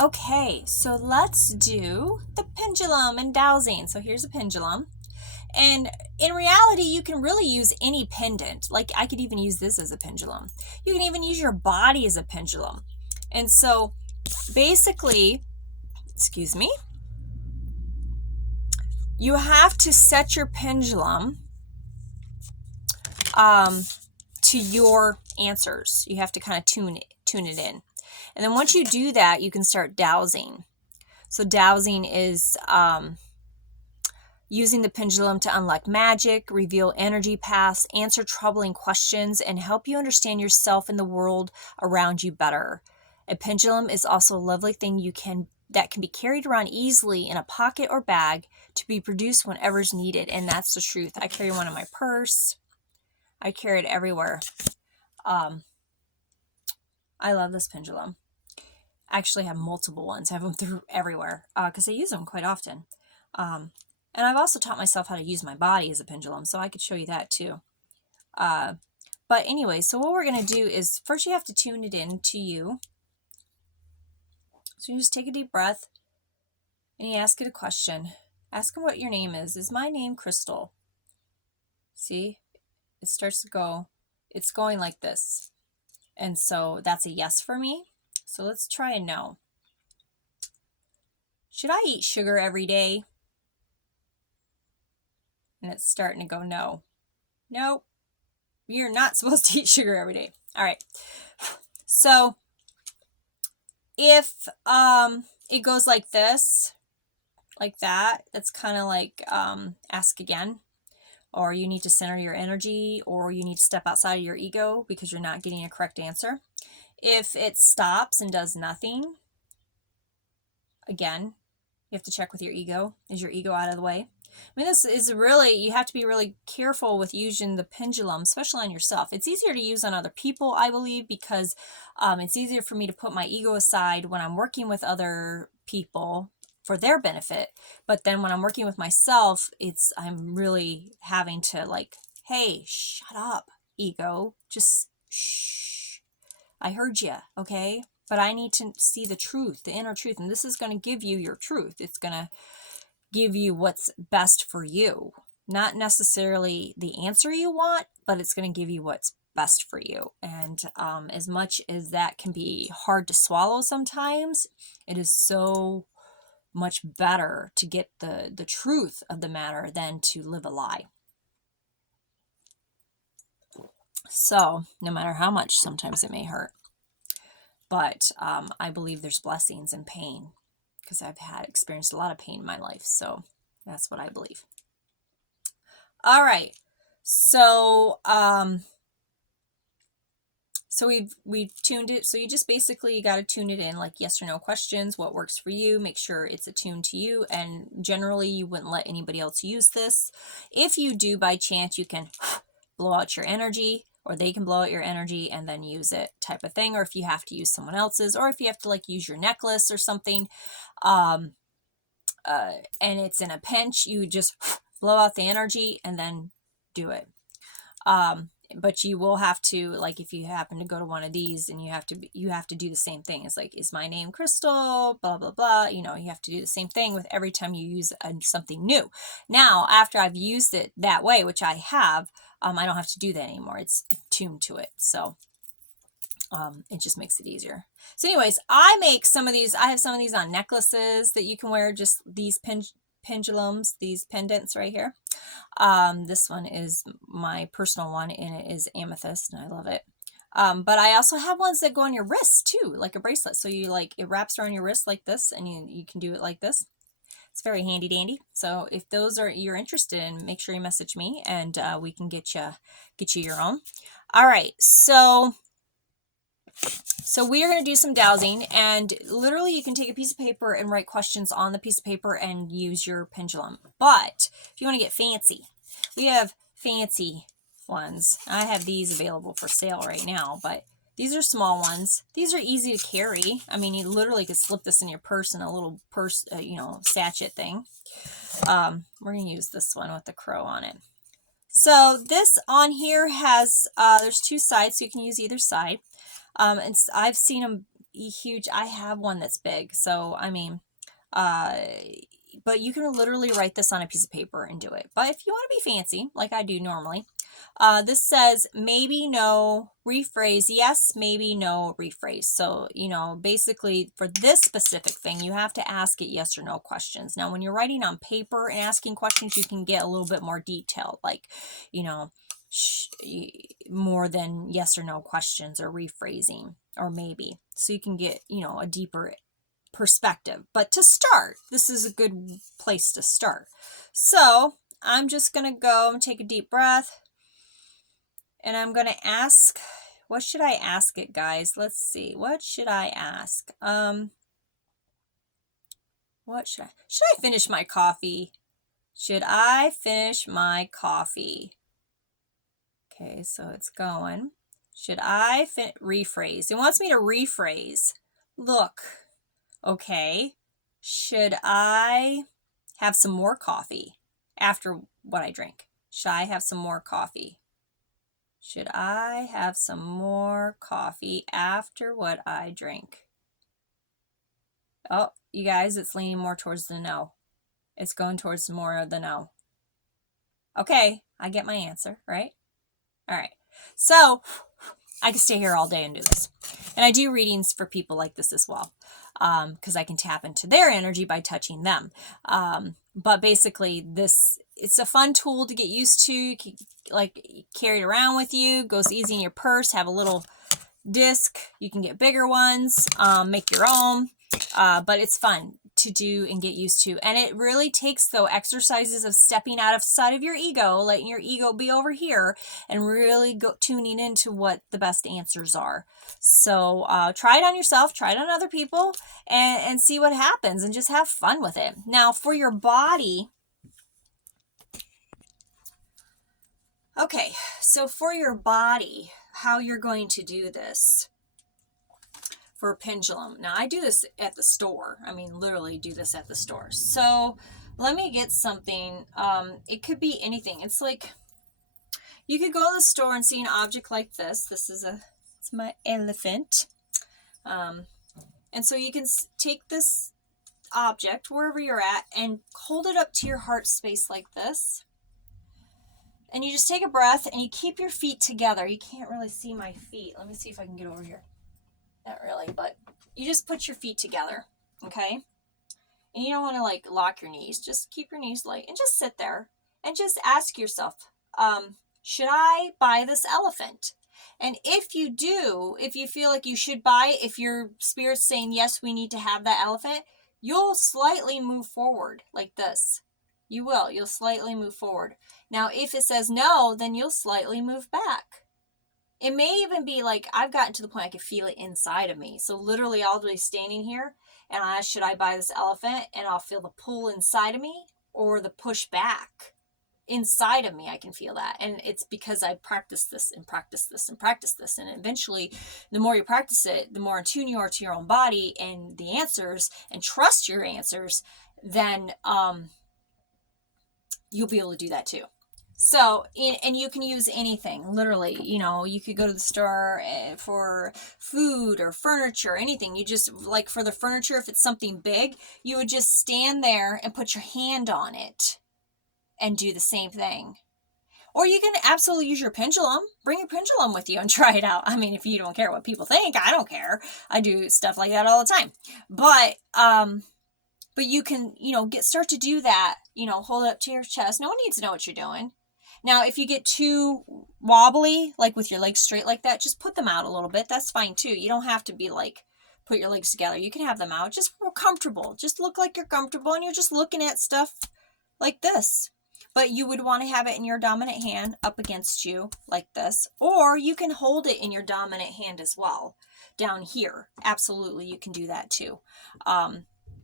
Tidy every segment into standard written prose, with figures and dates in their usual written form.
Okay, so let's do the pendulum and dowsing. So here's a pendulum. And in reality, you can really use any pendant. Like I could even use this as a pendulum. You can even use your body as a pendulum. And so basically, excuse me, you have to set your pendulum to your answers. You have to kind of tune it in. And then once you do that, you can start dowsing. So dowsing is using the pendulum to unlock magic, reveal energy paths, answer troubling questions, and help you understand yourself and the world around you better. A pendulum is also a lovely thing that can be carried around easily in a pocket or bag to be produced whenever is needed. And that's the truth. I carry one in my purse. I carry it everywhere. I love this pendulum. I actually have multiple ones. I have them through everywhere because I use them quite often. And I've also taught myself how to use my body as a pendulum, so I could show you that too. But anyway, so what we're going to do is first you have to tune it in to you. So you just take a deep breath and you ask it a question. Ask them what your name is. Is my name Crystal? See, it starts to go, it's going like this. And so that's a yes for me. So let's try a no. Should I eat sugar every day? And it's starting to go no. Nope. You're not supposed to eat sugar every day. All right. So if it goes like this, like that, that's kind of like ask again. Or you need to center your energy, or you need to step outside of your ego because you're not getting a correct answer. If it stops and does nothing, again, you have to check with your ego. Is your ego out of the way? I mean, this is really, you have to be really careful with using the pendulum, especially on yourself. It's easier to use on other people, I believe, because it's easier for me to put my ego aside when I'm working with other people for their benefit. But then when I'm working with myself, I'm really having to like, hey, shut up, ego. Just shh. I heard you, okay? But I need to see the truth, the inner truth. And this is going to give you your truth. It's going to give you what's best for you. Not necessarily the answer you want, but it's going to give you what's best for you. And as much as that can be hard to swallow sometimes, it is so much better to get the truth of the matter than to live a lie. So no matter how much sometimes it may hurt, but I believe there's blessings in pain because I've experienced a lot of pain in my life. So that's what I believe. All right. So so we've tuned it. So you just basically got to tune it in, like yes or no questions, what works for you, make sure it's attuned to you. And generally you wouldn't let anybody else use this. If you do by chance, you can blow out your energy, or they can blow out your energy and then use it, type of thing. Or if you have to use someone else's, or if you have to like use your necklace or something, and it's in a pinch, you just blow out the energy and then do it. But you will have to, like, if you happen to go to one of these, and you have to do the same thing. It's like, is my name Crystal, blah blah blah. You have to do the same thing with every time you use something new. Now after I've used it that way, which I have, I don't have to do that anymore. It's tuned to it. So it just makes it easier. So anyways, I have some of these on necklaces that you can wear, just these pendulums, these pendants right here. This one is my personal one, and it is amethyst, and I love it. But I also have ones that go on your wrists too, like a bracelet. So you it wraps around your wrist like this, and you can do it like this. It's very handy dandy. So if those are you're interested in, make sure you message me, and we can get you your own. All right, so we are going to do some dowsing, and literally you can take a piece of paper and write questions on the piece of paper and use your pendulum. But if you want to get fancy, we have fancy ones. I have these available for sale right now, but these are small ones. These are easy to carry. I mean, you literally could slip this in your purse, in a little purse, sachet thing. We're going to use this one with the crow on it. So this on here has, there's two sides, so you can use either side. And I've seen them huge. I have one that's big. So, I mean, but you can literally write this on a piece of paper and do it. But if you want to be fancy, like I do normally, this says maybe, no, rephrase, yes, maybe, no, rephrase. So, you know, basically for this specific thing, you have to ask it yes or no questions. Now, when you're writing on paper and asking questions, you can get a little bit more detailed, like, you know, more than yes or no questions or rephrasing or maybe. So you can get, you know, a deeper perspective. But to start, this is a good place to start. So I'm just going to go and take a deep breath. And I'm going to ask, what should I ask it, guys? Let's see. What should I ask? What should I finish my coffee? Should I finish my coffee? Okay, so it's going. Should I rephrase? It wants me to rephrase. Look. Okay. Should I have some more coffee after what I drink? Should I have some more coffee? Should I have some more coffee after what I drink? Oh, you guys, it's leaning more towards the no. It's going towards more of the no. Okay, I get my answer, right? All right. So I can stay here all day and do this. And I do readings for people like this as well, because I can tap into their energy by touching them. But basically, it's a fun tool to get used to. You can, like, carry it around with you. Goes easy in your purse. Have a little disc. You can get bigger ones. Make your own. But it's fun to do and get used to. And it really takes, though, exercises of stepping out of sight of your ego, letting your ego be over here, and really tuning into what the best answers are. So try it on yourself, try it on other people, and see what happens, and just have fun with it. Now, for your body, okay, so for your body, how you're going to do this for a pendulum. Now, I do this at the store. I mean, literally do this at the store. So let me get something. It could be anything. It's like, you could go to the store and see an object like this. It's my elephant. And so you can take this object wherever you're at and hold it up to your heart space like this. And you just take a breath and you keep your feet together. You can't really see my feet. Let me see if I can get over here. Not really, but you just put your feet together, okay? And you don't want to, like, lock your knees. Just keep your knees light and just sit there and just ask yourself, should I buy this elephant? And if you do, if you feel like you should buy it, if your spirit's saying, yes, we need to have that elephant, you'll slightly move forward like this. You will. You'll slightly move forward. Now, if it says no, then you'll slightly move back. It may even be like, I've gotten to the point I can feel it inside of me. So literally I'll be standing here and I ask, should I buy this elephant? And I'll feel the pull inside of me or the push back inside of me. I can feel that. And it's because I practice this and practice this and practice this. And eventually, the more you practice it, the more in tune you are to your own body and the answers, and trust your answers, then you'll be able to do that too. So, and you can use anything, literally, you know, you could go to the store for food or furniture, anything. You just, like for the furniture, if it's something big, you would just stand there and put your hand on it and do the same thing. Or you can absolutely use your pendulum. Bring your pendulum with you and try it out. I mean, if you don't care what people think, I don't care. I do stuff like that all the time. But you can, you know, start to do that, you know, hold it up to your chest. No one needs to know what you're doing. Now, if you get too wobbly, like with your legs straight like that, just put them out a little bit. That's fine too. You don't have to be like, put your legs together. You can have them out. Just comfortable. Just look like you're comfortable and you're just looking at stuff like this. But you would want to have it in your dominant hand up against you like this. Or you can hold it in your dominant hand as well down here. Absolutely, you can do that too.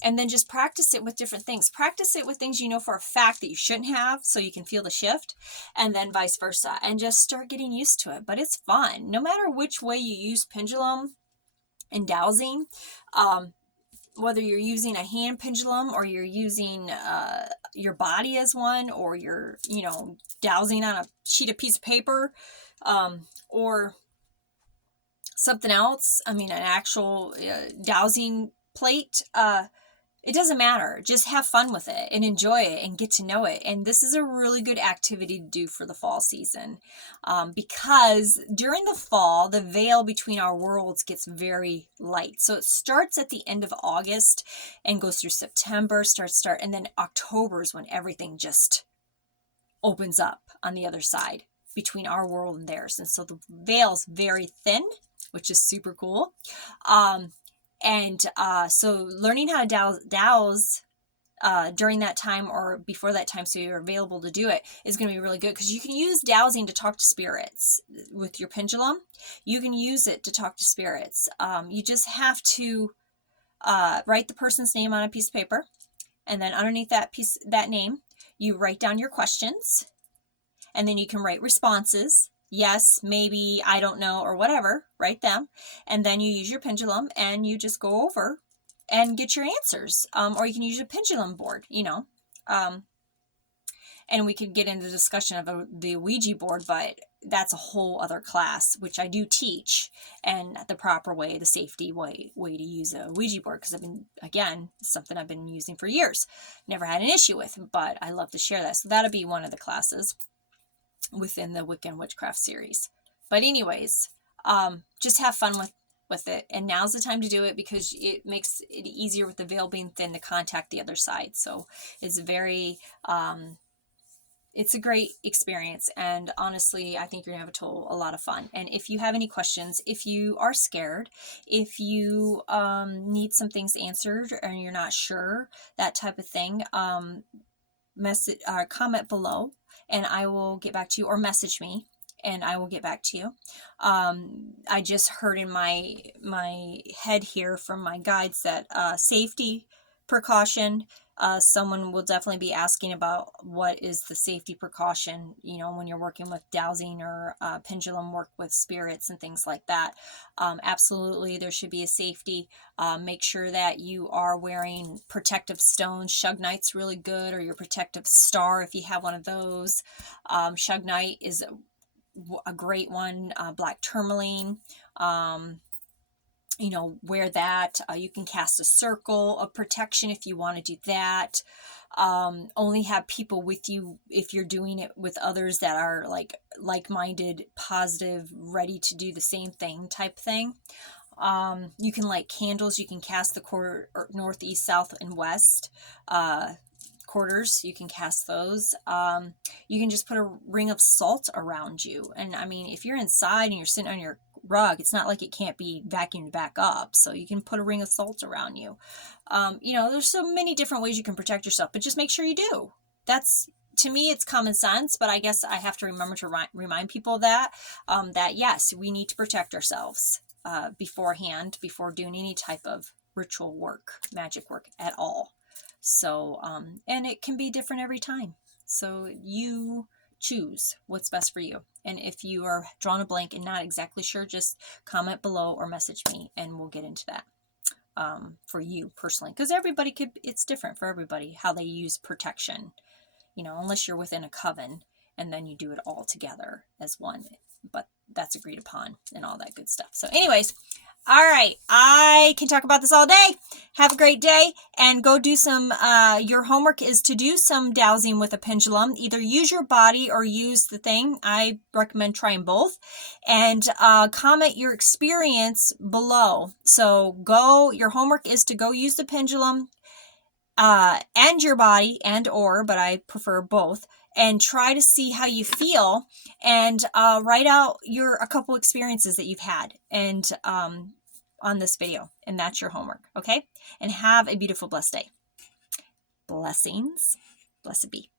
And then just practice it with different things. Practice it with things you know for a fact that you shouldn't have, so you can feel the shift, and then vice versa. And just start getting used to it. But it's fun. No matter which way you use pendulum and dowsing, whether you're using a hand pendulum or you're using your body as one, or you're, you know, dowsing on a piece of paper, or something else, I mean, an actual dowsing plate, it doesn't matter. Just have fun with it and enjoy it and get to know it. And this is a really good activity to do for the fall season, because during the fall, the veil between our worlds gets very light. So it starts at the end of August and goes through September, and then October is when everything just opens up on the other side between our world and theirs. And so the veil's very thin, which is super cool. So learning how to douse during that time or before that time, so you're available to do it, is going to be really good, because you can use dowsing to talk to spirits with your pendulum. You can use it to talk to spirits. You just have to write the person's name on a piece of paper, and then underneath that name, you write down your questions, and then you can write responses. Yes, maybe, I don't know, or whatever. Write them. And then you use your pendulum and you just go over and get your answers. Or you can use your pendulum board, and we could get into the discussion of the Ouija board, but that's a whole other class, which I do teach, and the proper way, the safety way to use a Ouija board, because something I've been using for years. Never had an issue with, but I love to share that. So that'll be one of the classes within the Wiccan Witchcraft series. But anyways, just have fun with it. And now's the time to do it, because it makes it easier with the veil being thin to contact the other side. So it's it's a great experience. And honestly, I think you're gonna have a lot of fun. And if you have any questions, if you are scared, if you need some things answered and you're not sure, that type of thing, comment below and I will get back to you, or message me and I will get back to you. I just heard in my head here from my guides that safety precaution, someone will definitely be asking about what is the safety precaution, when you're working with dowsing or pendulum work with spirits and things like that. Absolutely, there should be a safety. Make sure that you are wearing protective stones. Shugnite's really good, or your protective star if you have one of those. Shugnite is a great one. Black tourmaline. Wear that. You can cast a circle of protection if you want to do that. Only have people with you if you're doing it with others that are like-minded, positive, ready to do the same thing type thing. You can light candles. You can cast the quarter, north, east, south, and west quarters. You can cast those. You can just put a ring of salt around you. And I mean, if you're inside and you're sitting on your rug, it's not like it can't be vacuumed back up. So you can put a ring of salt around you. There's so many different ways you can protect yourself, but just make sure you do. That's, to me, it's common sense, but I guess I have to remember to remind people that yes, we need to protect ourselves beforehand, before doing any type of ritual work, magic work at all. So, and it can be different every time. So you choose what's best for you. And if you are drawing a blank and not exactly sure, just comment below or message me and we'll get into that for you personally. Because it's different for everybody how they use protection, unless you're within a coven and then you do it all together as one. But that's agreed upon and all that good stuff. So anyways, all right, I can talk about this all day. Have a great day and go do some, your homework is to do some dowsing with a pendulum. Either use your body or use the thing. I recommend trying both. And comment your experience below. So your homework is to go use the pendulum and your body but I prefer both. And try to see how you feel and write out a couple experiences that you've had and on this video. And that's your homework, okay? And have a beautiful, blessed day. Blessings. Blessed be.